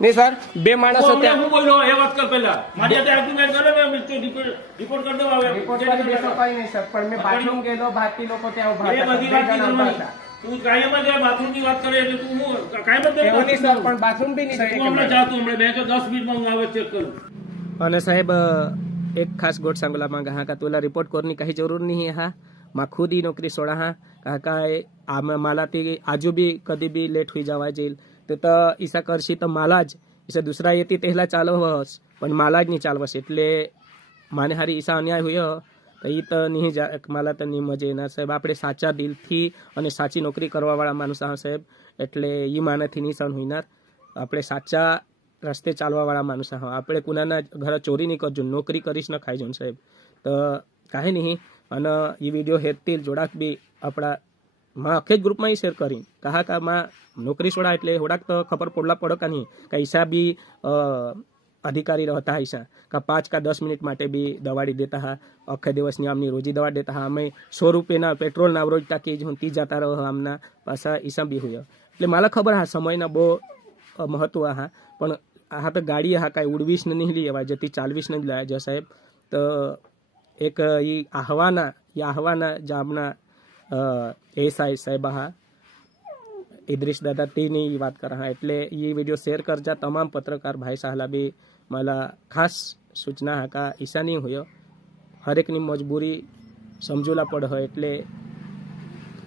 नहीं सर बे मानस बाथरूम गेलो भारतीय लोग बाथरूम की बात करे बाथरूम भी नहीं साहेब एक खास गोट सांगला मांगा हा का तुला रिपोर्ट करनी काही जरूर नहीं हा मा खुद ही नौकरी सोडा हा का काय मला ती आजू बी कधी बी लेट हुई जावा जाईल तर ईसा करशी तर मला ज ईसा दुसरा येते तेला चालवस पण मला ज नहीं चालवस એટલે માને હારી ઈસા અન્યાય हुयो તો ઈ તો નહીં मला તો નહીં મજા એના સાહેબ આપણે સાચા દિલથી અને સાચી નોકરી કરવાવાળા માણસ હા સાહેબ એટલે ઈ માનેથી નહીં સહન હોઈનાર આપણે સાચા રસ્તે ચાલવાવાળા માણસ હા આપણે કુનાના ઘરે ચોરી નહીં કરજો નોકરી કરીશ ન ખાઈ જો સાહેબ તો કાંઈ નહીં અને એ વિડીયો હેતથી જોડાક બી આપણા માં આખે જ ગ્રુપમાં શેર કરી કહા કા માં નોકરી છોડા એટલે થોડાક તો ખબર પડલા પડો કા નહીં કા ઈસા બી अधिकारी रहता है ऐसा का 5 का 10 मिनट माटे भी दवाड़ी देता है आखे दिवस आमनी रोजी दवा देता है हमें 100 रुपये ना पेट्रोल ना रोज ताकि ती जाता रहो आमना पासा ईसा भी हुआ એટલે मला खबर हा समयना बो महत्व हा पण हा पे गाड़ी हा काय उडवीस नहीं लेवा जती 40 नहीं लाया जो साहेब तो एक ई आह्वाना जामना एसआई साहेब हा इद्रिश दादा तेनी बात कर रहा એટલે ये वीडियो शेयर कर जा तमाम पत्रकार भाई साहला भी मला खास सूचना है का ईसा नहीं हुयो हर एक नी मजबूरी समझूला पड़ है એટલે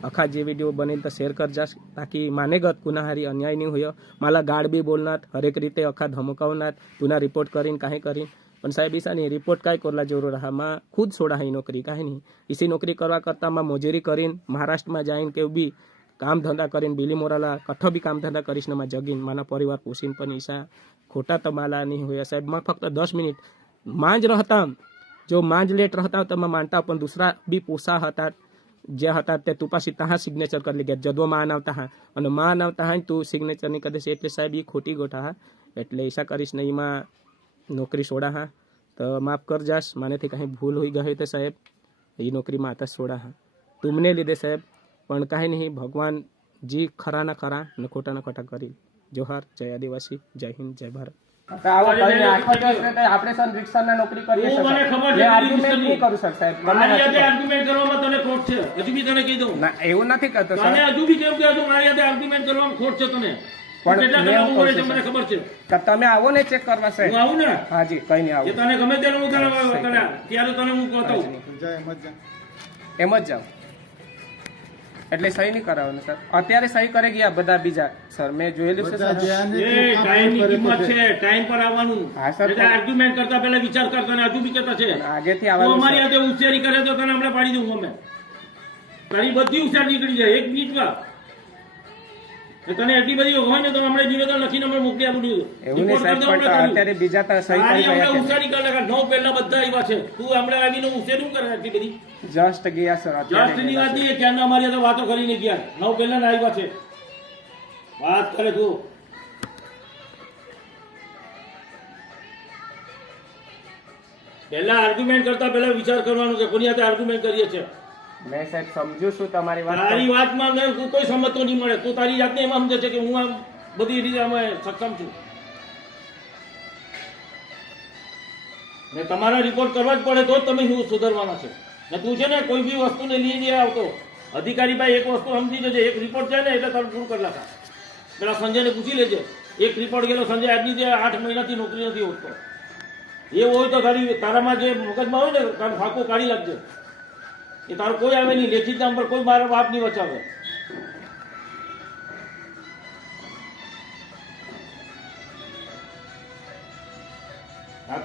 आखा जे वीडियो बने तो शेयर कर जा ताकि मानेगत गुनाहारी अन्याय नहीं हुयो मला गाड़ भी बोलना हर एक रीते अखा धमकावना पुनः रिपोर्ट करीन काहे करीन पण साहेब ईसा नहीं रिपोर्ट काय करला जरूर रहा माँ खुद छोड़ा है नौकरी काहे नहीं इसी नौकरी करवा करता माँ मजूरी करीन महाराष्ट्र में जाइन के भी काम धंधा करीन बिली मोराला कठो भी काम धंधा करीश ने जगीन माना परिवार पोषीन पण ईसा खोटा तो माला नहीं हुआ साहब मैं फक्त 10 मिनिट मांज रहता जो मांज लेट रहता तो मैं मानता पण दूसरा भी पोसा हता जे हता ते तू पासी तहाँ सिग्नेचर कर ली गया जदवा मान आवता हाँ और मान आवता हाँ तू सिग्नेचर नहीं कर दे એટલે સાહેબ ये खोटी गोठा हाँ એટલે ईसा करीश नहीं माँ नौकरी छोड़ा हाँ तो माफ कर जास माने थी कहीं भूल हुई गई तो साहेब ये नौकरी में आता छोड़ा हाँ तुमने लीधे साहेब पण काहे नहीं भगवान जी खरा ना खरा न खोटा ना खोटा करी जोहार जय आदिवासी जय हिंद जय भारत આપણે સર રિક્ષાના નોકરી કરીએ છે મને ખબર છે આર્ગ્યુમેન્ટ નહીં કરું સર સાહેબ મારી યાદે આર્ગ્યુમેન્ટ કરવામાં તને ખોટ છે હજુ બી તને કહી દઉં ના એવું નથી કરતો સર તને હજુ બી કેમ કે હજુ મારી યાદે આર્ગ્યુમેન્ટ કરવામાં ખોટ છે તને પણ કેટલા કલાક ઉભો છે મને ખબર છે કે તમે આવો ને ચેક કરવા સાહેબ હું આવું ને હા જી કઈ નહીં આવું એ તને ગમે તેનું હું તને ત્યારે તને હું કહેતો એમ જ જાવ એટલે સહી નહીં કરાવવાનું સર અત્યારે સહી કરે ગયા બધા બીજા સર મેં જોયેલું છે સર એ ટાઈમની કિંમત છે ટાઈમ પર આવવાનું હા સર એટલે આર્ગ્યુમેન્ટ કરતા પહેલા વિચાર કરતા ને હજુ બી કહેતા છે આગેથી આવવાનું અમારી હાથે ઉછેરી કરે તો તને આપણે પાડી દઉં અમે તારી બધી ઉછેર નીકળી જાય એક મિનિટમાં તને એટલી બધી હોય ને તો આપણે નિવેદન લખીને અમે મોકલી આપું એવું નહીં સાહેબ પણ અત્યારે બીજા તો સહી કરી રહ્યા છે ઉછેરી કરે કે નો પહેલા બધા આવ્યા છે તું આપણે આવીને ઉછેરું કરે એટલી બધી जस्ट गया सर जस्ट नहीं आती है क्या ना हमारी तो बातों करी नहीं किया नौ पहला ना आई बात है बात करे तू पहला आर्ग्युमेंट करता पहला विचार करवानो છે કોની સાથે આર્ગ્યુમેન્ટ કરીએ છે મેં સાહેબ સમજુ છું તમારી વાત તારી વાતમાં તું કોઈ સમજતો નહીં મળે તું તારી જાતને એમ સમજે છે કે હું આ બધી રીતે અમે સક્ષમ છું ને તમારા રિપોર્ટ કરવા જ પડે તો જ તમે સુધારવાના છે તું છે ને કોઈ બી વસ્તુ ને લઈ નહીં આવતો અધિકારી ભાઈ એક વસ્તુ સમજી જજે એક રિપોર્ટ જાય ને એટલે તારું પૂરું કરી નાખા પેલા સંજયને પૂછી લેજે એક રિપોર્ટ ગયેલો સંજય આજની જે 8 મહિનાથી નોકરી નથી હોતો એવું હોય તો તારામાં જે મગજમાં હોય ને તારું ફાંકો કાઢી લાગજે એ તારું કોઈ આવે નહીં લેખિત નામ પર કોઈ મારા બાપ નહીં બચાવે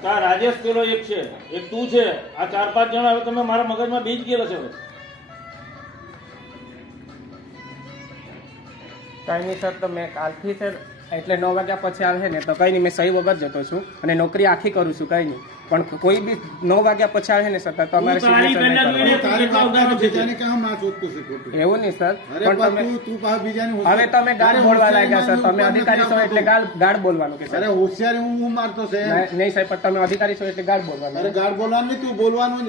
આ રાજેશ પેલો એક છે એક તું છે આ 4-5 જણા હવે તમે મારા મગજમાં બેસી ગયેલા છે કઈ નહીં સર તો મેં કાલથી સર એટલે 9 વાગ્યા પછી આવે ને તો કઈ નહીં મેં સહી વગર જતો છું અને નોકરી આખી કરું છું કઈ નહીં પણ કોઈ બી 9 વાગ્યા પછી આવે ને સર તો તમારે એવું નહીં સર પણ હવે તમે ગાળ બોલવા લાગ્યા સર તમે અધિકારી છો એટલે ગાળ બોલવાનું કે સર હોશિયારી હું મારતો છે નહીં સાહેબ પણ તમે અધિકારી છો એટલે ગાળ બોલવાનું અરે ગાળ બોલવાનું નહીં તું બોલવાનું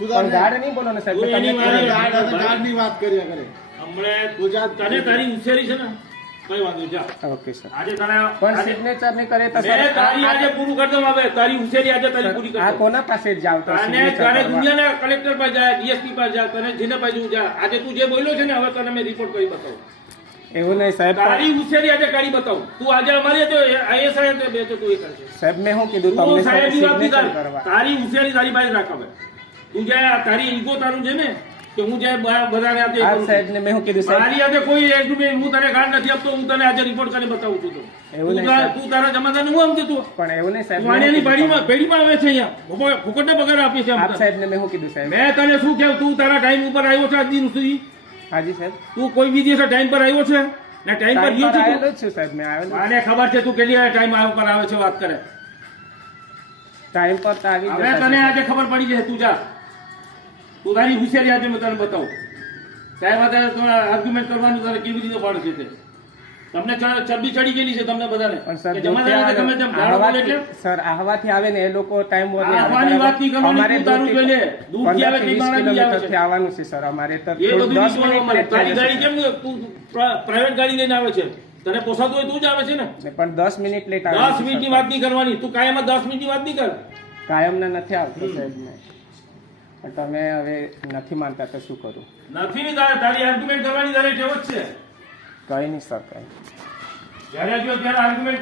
પણ ગાળ નહીં બોલવાનું સાહેબ ગાળની વાત કર્યા કરે હમણે તને તારી ઉછેરી છે ને કઈ વાંધો નહીં, જા. ઓકે સર આજે તને પણ આજે- સિગ્નેચર નહીં કરે તો મેં તારી આજે સર પૂરું કરી દઉં હવે તારી હુશેરી આજે તારી પૂરી કરી આ દઉં. કોના પાસે જાવ તો અને signature તારે કરવા? દુનિયાના કલેક્ટર પાસે જા, ડીએસપી પાસે જા, તને જેને પાસે જા. આજે તું જે બોલ્યો છે ને હવે તને મેં રિપોર્ટ કરી બતાવું. એવું નહીં સાહેબ તારી હુશેરી આજે કરી બતાવું. તું આજે અમારી તો ISI હતો, બે તો તું એ કરશે. સાહેબ મેં શું કીધું તું તમને સાહેબની વાત નહીં સિગ્નેચર કર. કરવા તારી હુશિયારી તારી પાસે રાખ હવે. તું જે તારી ઈગો તારું છે ને કે હું જે બધાને આજે આ કરું છું. સાહેબ ને મેં શું કીધું સાહેબ મારી આજે કોઈ એગ્રીમેન્ટ હું તને કાર્ડ નથી આપતો, હું તને આજે રિપોર્ટ કરીને બતાવું છું. એવું નહીં, સાહેબ. તું તારા જમાદારને હું સમજે તું પણ એવું નહીં સાહેબ તું આની પેઢીમાં આવે છે અહીંયા ફુકટને પગાર આપીએ છે આપ સાહેબ ને મેં શું કીધું સાહેબ મેં તને શું કહ્યું, તું તારા ટાઈમ ઉપર આવ્યો છે આજ દિન સુધી? હાજી સાહેબ તું કોઈ બી દિવસે ટાઈમ પર આવ્યો છે ને ટાઈમ પર ગયો ટાઈમ પર છે આવેલો જ છું સાહેબ મેં આવેલો આને ખબર છે તું કેટલી ટાઈમ પર આવે છે વાત કરે. ટાઈમ પર તો આવી હવે જશે તને સાહેબ. આજે ખબર પડી જશે. તું જા, તું તારી હુશિયારી આજે મેં તને બતાવું. સાહેબ અત્યારે આર્ગ્યુમેન્ટ કરવાનું તને કેવી રીતે પાડે છે તે. તમને ચરબી ચડી ગયેલી છે તમને બધાને પણ સર કે જમાદારને ગમે તેમ ગાળો બોલે એટલે સર આહવાથી આવે ને એ લોકો ટાઈમ આહવાની વાત નહીં કરવાની, તું તારું જોઈ લે. દૂરથી આવે કઈ બાણાથી આવે છે. આવવાનું છે સર અમારે તો એ બધું 10 નહીં જોવાનું મિનિટ અમારે. late તારી થાય ગાડી છે, કેમ તું પ્રાઇવેટ ગાડી લઈને આવે છે? તને પોસાતું હોય તું જ આવે છે ને. સર. પણ 10 મિનિટ લેટ 10 મિનિટની વાત નહીં કરવાની. તું કાયમ 10 મિનિટની વાત નહીં કર. કાયમ ના નથી આવતો સાહેબ ને પણ તમે હવે નથી માનતા તો શું કરું નથી ને તારી આર્ગ્યુમેન્ટ કરવાની તારી ટેવ જ છે. કઈ નહીં સર કઈ જ્યારે જો ત્યારે આર્ગ્યુમેન્ટ